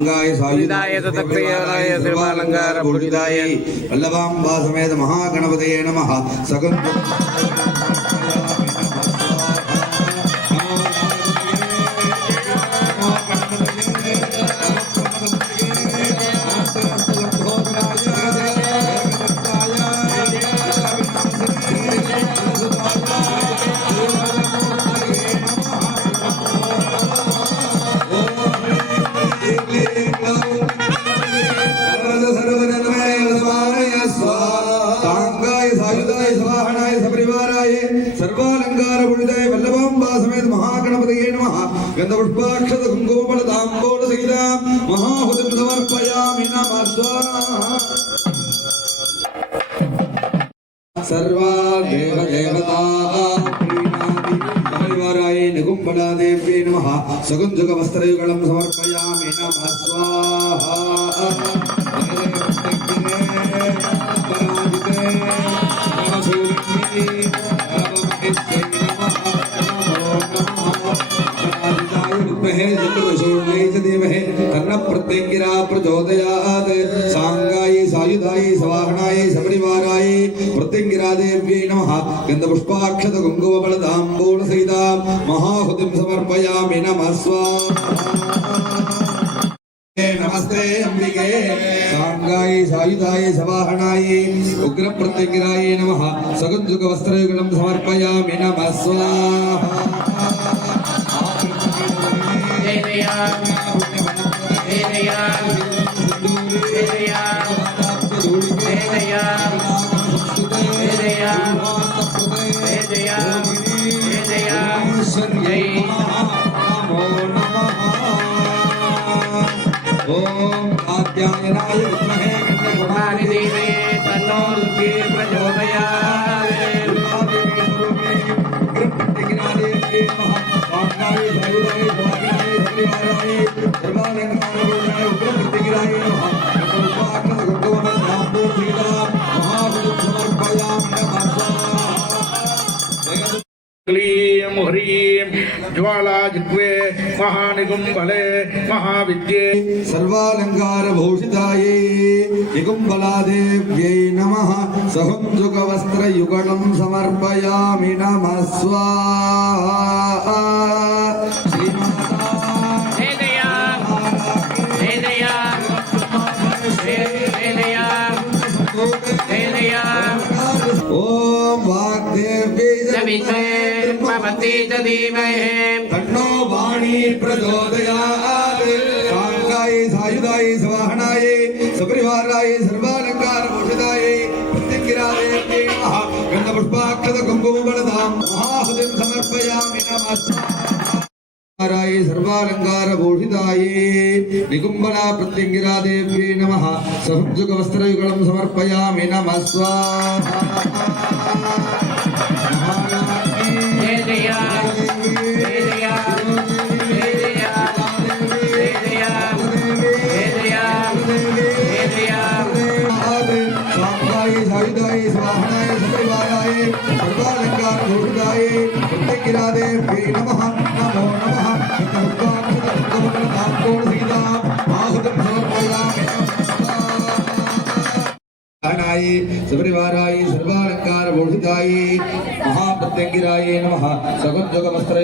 सायुधाय तत्प्रियाय श्रीमालंकार बुद्धिदाय वल्लभाम्बा समेत महागणपतये नमः। सर्वालंकार बुद्धिदाय वल्लभाम्बा समेत महागणपतये नमः। गंधपुष्पाक्षत कुंकुमफल तांबूल सहित महाहुतिं समर्पयामि नमः स्वाहा। सर्वा देव देवता प्रीणाति परिवाराय निकुंभला देव्यै नमः। सकुंजुग वस्त्रयुगलं समर्पयामि नमः स्वाहा। प्रत्यंगिरा प्रचोदयात् सांगाय सायुधाय सवाहनाय सपरिवाराय प्रत्यंगिरा देव्यै नमः। गंधपुष्पाक्षत कुंकुमफल तांबूल सहित महाहुतिं समर्पयामि नमः स्वाहा। नमस्ते अंबिके सांगाय सायुधाय सवाहनाय उग्र प्रत्यंगिराय नमः। सकुंजुग वस्त्रयुगलं समर्पयामि नमः स्वाहा। ओम कात्यायनाय विद्महे कन्याकुमारी देवी तन्नो दुर्गे प्रचोदयात्। क्लीं ह्रीं ज्वाला जिह्वे महानिकुंभले महाविद्ये सर्वालंकार भूषिताये निकुंभला देव्यै नमः। सहुंजुग वस्त्र युगलं समर्पयामि नमः स्वाहा। ओम वाग्देवी तन्नो वाणी प्रचोदयात्। सांगाय सायुधाय सवाहनाय सपरिवाराय सर्वालंकार भूषिताय प्रत्यंगिरा देव्यै नमः। गंधपुष्पाक्षत कुंकुमफल महाहुतिं समर्पयामि नमः स्वाहा। सर्वालंकार भूषिताय निकुंभला प्रत्यंगिरा देव्यै नमः। सहुंजुग वस्त्रयुगलं समर्पयामि नमः स्वाहा। सायुधाय स्वाहनाय सपरिवाराय सर्वालंकार भूषिताय प्रत्यंगिरा देव्यै नमः। नमो नमः। सपरिवाराय सर्वालंकार भूषिताय महाप्रत्यंगिराय नमः। सकुंजुग वस्त्र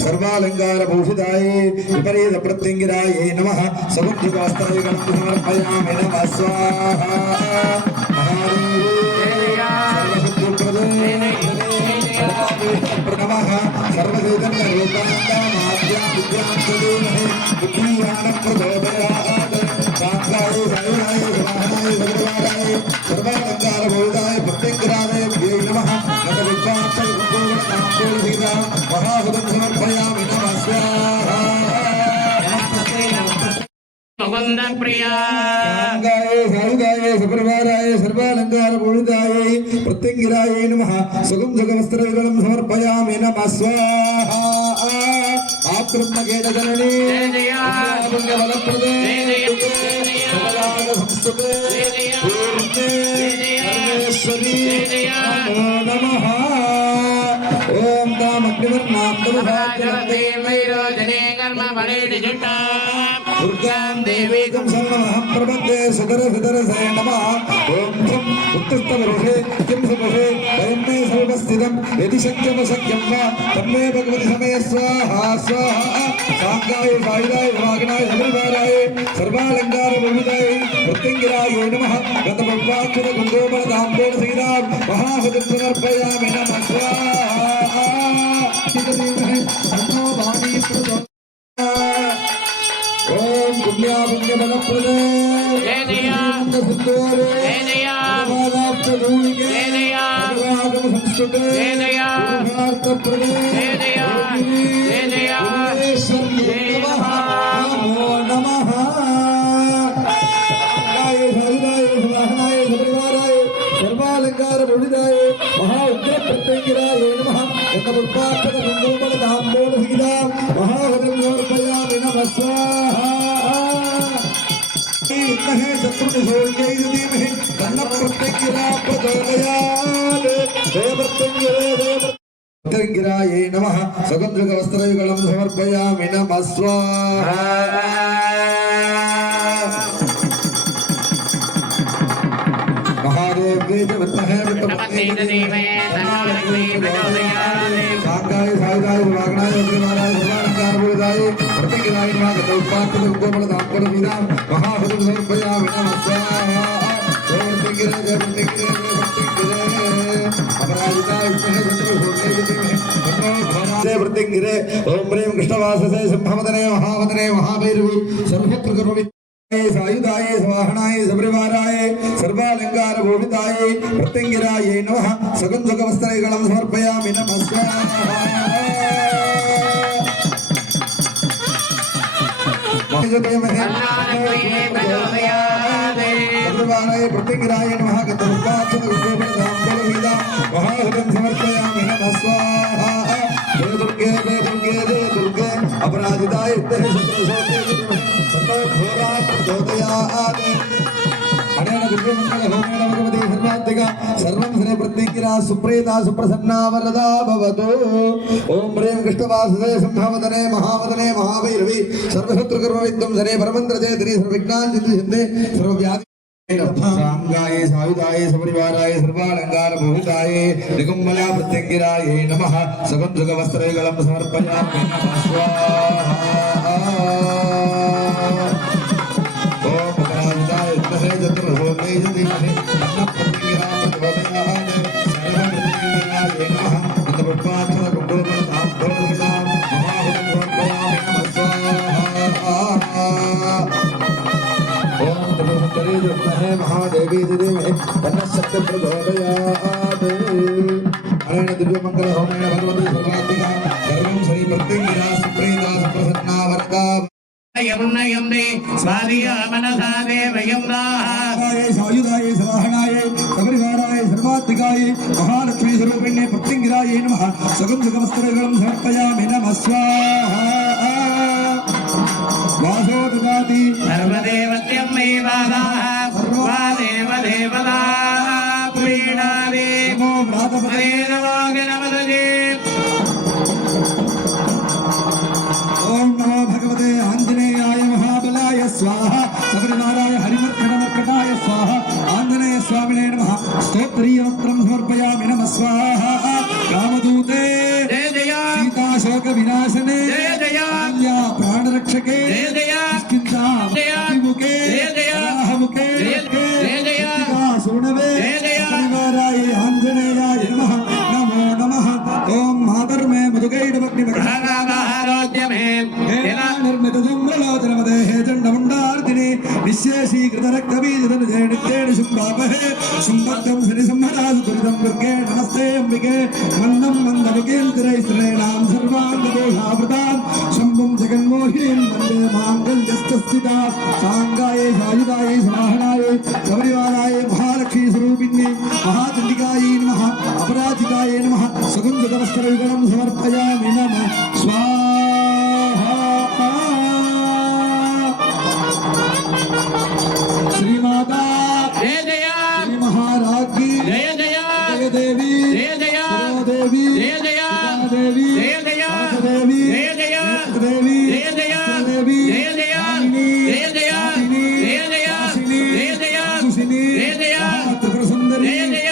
सर्वालंकार भूषिताय विपरीत प्रत्यंगिराय नमः। सकुंजुग वस्त्रयुगलं समर्पयामि नमः स्वाहा। सर्वालंकार भूषिताय प्रत्यंगिरा देव्यै नमः। महाहुतिं समर्पयामि नमः स्वाहा। मुकुंद प्रिया सपरिवाराय सर्वालंकार पूजिताय प्रत्यंगिराय नमः सुगम सुगमस्त्रयुगलं समर्पयामि नमः स्वाहा आक्रमणकेतजननी पुण्यबलप्रदे सकलाग संस्तुते पूर्णे परमेश्वरी नमो नमः ओम ताम अग्निवर्णां तमसाग्रमते वैरोजने कर्म फलेन जुष्टा दुर्गां देवीकं सर्वमहं प्रपद्ये सुदर से नमः ओम त्वं उत्तस्तवरुषे किं सुपुषे वयं मे सर्वस्थितं यदि शक्यं वा तन्मे भगवति समय स्वाहा स्वाहा साङ्गाय सायुधाय वागनाय सबरिवाराय सर्वालंकार बहुधाय प्रत्यंगिराय नमः गतभवाक्षर कुन्दोबलदाम्बोल सहितां महाहुतिं समर्पयामि नमः स्वाहा नमो वाणी ओम पुण्या पुण्य बल प्रदे जय जया सुंदरे जय जया सर्वादाप्त धूलिके जय जया सर्वागम संस्कृते जय जया पुरुषार्थ प्रदे जय जया जय जया ईश्वरी नमः नमो नमः गाय सायुधाय स्वाहनाय सबरिवाराय सर्वालंकार बहुधाय महा उग्र प्रत्यंगिराय नमः एकमुपाक्षर कुंकुमबल दाम्बोल सहितां महाभद्रं समर्पयामि नमः स्वाहा इन्नहे शत्रुनिशोल्यै धीमहि तन्न प्रत्यंगिरा प्रचोदयात् प्रत्यंगिराय नमः सुगन्धवस्त्रयुगलं समर्पयामि नमः स्वाहा महादेव वेद विद्महे विद्महे साङ्गाय सायुधाय वागनाय अग्निमानाय सर्वालंकार पूजिताय प्रत्यंगिराय नमः गतोपाख्यत कुन्दोबलदाम्बोल सहितां महाहुतिं समर्पयामि नमः स्वाहा ओम प्रत्यंगिरे जय अपराजिताय विद्महे शत्रुनिशोल्यै प्रत्यंगिरे ओम प्रेम कृष्णवाससे सिंहवदने महावदने महाभैरवी सर्वत्र करोमि सायुधाय स्वाहनाय सबरिवाराय सर्वालंकार भूषिताय प्रत्यंगिराय नमः सगं सुगमस्त्रयुगलं समर्पयामि नमः स्वाहा सर्वालय प्रत्यंगिराय नमः गतोपाक्षरगोपदाम्बोलहीदा महाहुतिं समर्पयामि नमः स्वाहा जय दुर्गे जय दुर्गे जय दुर्गे अपराजिताय अनेन दिव्यमंगल होमेन भगवती सर्वात्मिका सर्वं श्री प्रत्यंगिरा सुप्रीता सुप्रसन्ना वरदा भवतु ओम प्रेम कृष्णवासुदेव सिंहवदने महावदने महाभैरवी सर्वशत्रुकर्मविद्वं सरे परमंत्रजय श्री सर्वविघ्नाञ्चिन्ते सर्वव्याधि साङ्गाय सायुधाय सबरिवाराय सर्वालंकार भूषिताय निकुम्भला प्रत्यंगिराय नमः सगं सुगमस्त्रयुगलं समर्पयामि नमः स्वाहा ओम अपराजिताय विद्महे शत्रुनिशोल्यै धीमहि तन्नः प्रत्यंगिरा प्रचोदयात् सर्वप्रत्यंगिराय नमः गतपुष्पाक्षर कुन्दोबलदाम्बोल सहितां महाहुतिं समर्पयामि नमः स्वाहा ओम तपोसुन्दरी विद्महे महादेवी धीमहि तन्नः शक्तिः प्रचोदयात् अनेन दिव्यमंगल होमेन भगवती सर्वात्मिका सर्वं श्री प्रत्यंगिरा सुप्रीता सुप्रसन्ना वरदा यमुन्नयम्ने स्वादिया मनसा देवयम्नाः सायुधाय स्वाहनाय सबरिवाराय सर्वात्मिकाय महालक्ष्मी स्वरूपिणे प्रत्यंगिराय नमः सगं सुगमस्त्रयुगलं समर्पयामि नमः स्वाहा वासो ददाति सर्वदेवत्यं मे वादाः सर्वादेव देवता प्रीणादि नमो व्रातपते नमो गणपतये ओम नमो भगवते आंजनेयाय महाबलाय स्वाहा सबरिवाराय हरिमर्कटमर्कटाय स्वाहा आंजनेय स्वामिने नमः स्तोत्रीयमन्त्रं समर्पयामि नमः स्वाहा रामदूते जय जया सीताशोक विनाशने जय जया प्राणरक्षके जय जया मुखे जय जया मुखे जय जया सूर्णवे जय जया सबरिवाराय आंजनेयाय नमः नमो नमः ओम मातर्मे मधुकैडवग्नि निर्मित धूम्रलोचनमदेहे चण्डमुण्डार्दिने निःशेषीकृतरक्तबीजधनुजे नित्येन शुम्भापहे शुम्भक्तं श्रीसंहदासु दुरितं दुर्गे नमस्ते अम्बिके मन्दं मन्दमुखेन्तिरैस्त्रीणां सर्वाङ्गदोषावृतान् शम्भुं जगन्मोहिनीं वन्दे माङ्गल्यस्थस्थिता साङ्गाय सायुधाय स्वाहनाय सबरिवाराय वस्त्रयुगलं समर्पयामि नमः स्वाहा श्रीमाता जय जय श्री महाराज्ञी जय जय जय देवी जय जय देवी जय जय देवी जय जय देवी जय जय देवी जय जय देवी जय जय जय जय जय जय सुशिनी जय जय त्रिपुर सुंदरी जय जय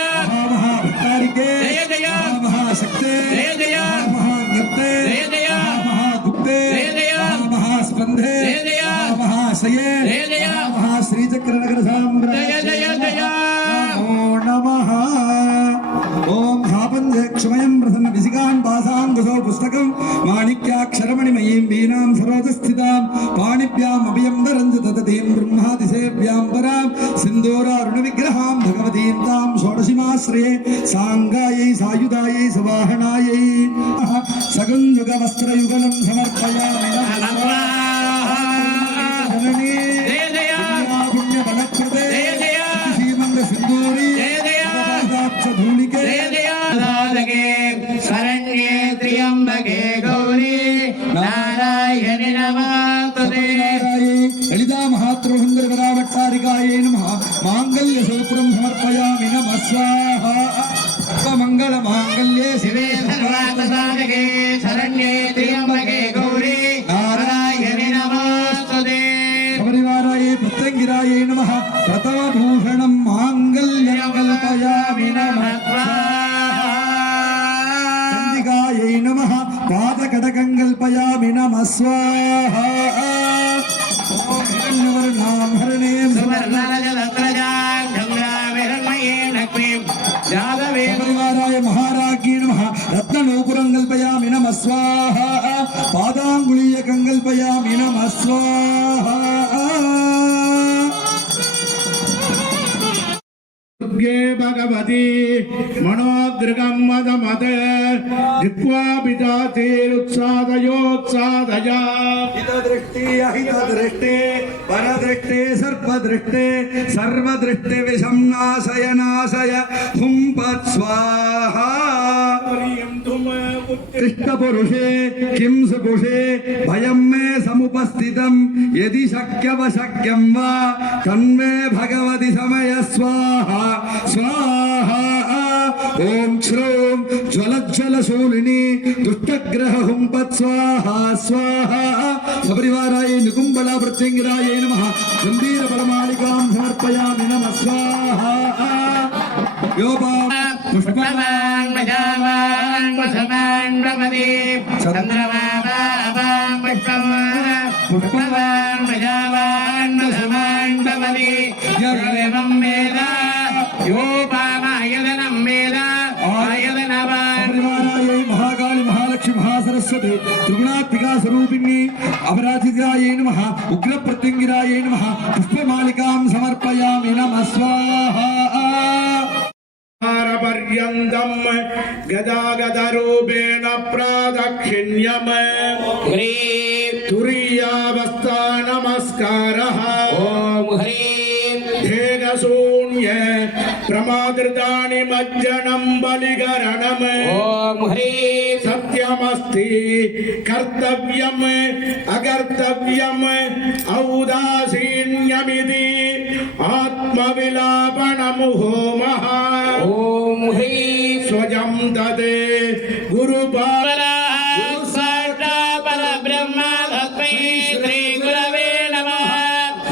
महाभट्टारिके जय जय महाशक्ते जय जय महाज्ञप्ते जय जय महागुप्ते जय जय महास्पंधे जय जय महाशये जय जय महाश्रीचक्रनगर साम्राज्य जय जय जय नमो नमः ओम धापंजे क्षमयं प्रसन्न विसिकान् पासाङ्कुशो पुस्तकं माणिक्याक्षरमणिमयीं वीणां सरोजस्थितां पाणिभ्याम् अभयं दरञ्च तदतीं ब्रह्मादिसेव्यां परां सिन्दूरारुणविग्रहां भगवतीं तां षोडशिमाश्रये साङ्गायै सायुधायै सवाहनायै सगुञ्जुगवस्त्रयुगलं समर्पयामि नमः जननी जय जय पुण्यबलप्रदे जय जय श्रीमन्दसिन्दूरी जय जय धूलिके जय जय साधके शरण्ये त्र्यंबके गौरी नारायणि नमोस्तुते ललिता महात्रुहंदरवरावट्टारिकायै नमः मांगल्यसूत्रं समर्पयामि नमः स्वाहा मंगलमांगल्ये शिवे सर्वार्थसाधके शरण्ये त्र्यंबके गौरी नारायणि नमोस्तुते परिवारायै प्रत्यङ्गिरायै नमः प्रथमभूषणं मांगल्यं कल्पयामि नमः चण्डिकायै नमः पादकटकं कल्पयामि नमः स्वाहा ॐ हिरण्यवर्णां हरणीं परिवाराय महाराज्ञी नमः रत्ननूपुरं कल्पयामि नमः स्वाहा पादाङ्गुलीयकं कल्पयामि नमः स्वाहा दुर्गे भगवती मनोदृगं मदमद जिह्वा पितातेरुत्सादयोत्सादया हितदृष्टि अहितदृष्टि परदृष्टि सर्पदृष्टि सर्वदृष्टि विषं नाशय नाशय हुं पत् स्वाहा कृष्णपुरुषे किं सुपुषे भयं मे समुपस्थितं यदि शक्यमशक्यं वा तन्मे भगवति समय स्वाहा स्वाहा ओम श्रों ज्वलज्वलशूलिनी दुष्टग्रह हुंपत् स्वाहा स्वाहा सपरिवाराय निकुंबला प्रत्यंगिराय नमः गंभीर बलमालिकां समर्पयामि नमः स्वाहा योपा पुष्पवान् प्रजावान् वसवान् ब्रह्मदे चन्द्रवान् पुष्पवान् प्रजावान् वसवान् ब्रह्मदे एवं वेद योपामायदनं वेद आयदनवान् परिवाराय महाकाली महालक्ष्मी महासरस्वती त्रिगुणात्मिका स्वरूपिणी अपराजिताय नमः उग्र प्रत्यंगिराय नमः पुष्पमालिकां समर्पयामि नमः स्वाहा पर्यन्तं गदागदरूपेण प्रादक्षिण्यम् ह्रीं तुरीयावस्था नमस्कारः ॐ ह्रीं भेदशून्य प्रमादृतानि मज्जनं बलिकरणम् ॐ ह्रीं सत्यमस्ति कर्तव्यम् अकर्तव्यम् औदासीन्यमिति आत्मविलापनमुहोमः ॐ ह्रीं स्वजं तदे गुरुपाल परब्रह्म तस्मै श्री गुरवे नमः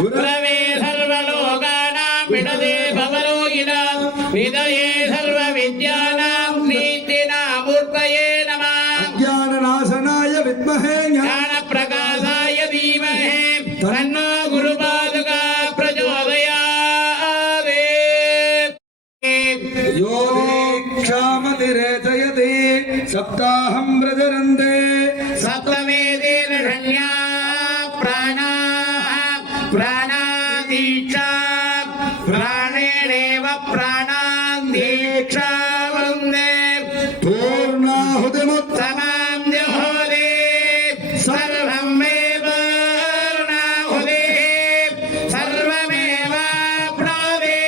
गुरवे सर्वलोकानां विदते भवरोगिणां विदये सर्वविद्यानां नीतिनामूर्तये नमः ज्ञाननाशनाय विद्महे ज्ञानप्रकाशाय धीमहि तन्नो गुरुपादुका प्रचोदयात् यो दीक्षामतिरेचयति सप्ताहं व्रजरन्ते सप्तमेतेन धन्या प्राणाः प्राणादीक्षा प्राणेनैव प्राणान्दीक्षा वन्दे पूर्णाहुतिमुत्तमम् तमां जहोदे सर्वं मे पूर्णाहुते सर्वमेव प्रणोदे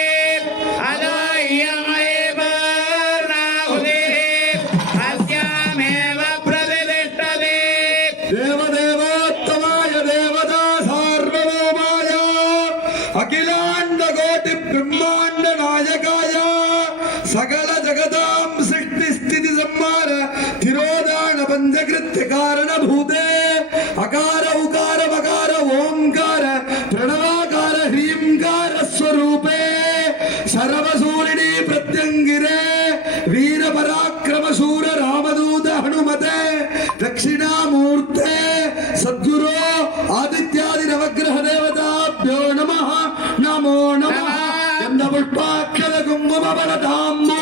अदोह्यमये पूर्णाहुते अस्यां అఖిలాండ కోటి బ్రహ్మాండ నాయకాయ సకల జగదాం సృష్టి స్థితి సంహార తిరోధాన పంచకృత్య కారణ భూతే అకార ఉకార మకార ఓంకార ప్రణవాకార హ్రీంకార స్వరూపే సర్వసూరిణి ప్రత్యంగిరే వీర పరాక్రమ శూర రామదూత హనుమతే దక్షిణామూర్తే సద్గురో ఆదిత్యాది నవగ్రహ దేవతాభ్యో నమః నమో నమః గంధ పుష్పాక్షర కుంకుమ బలతాంబూల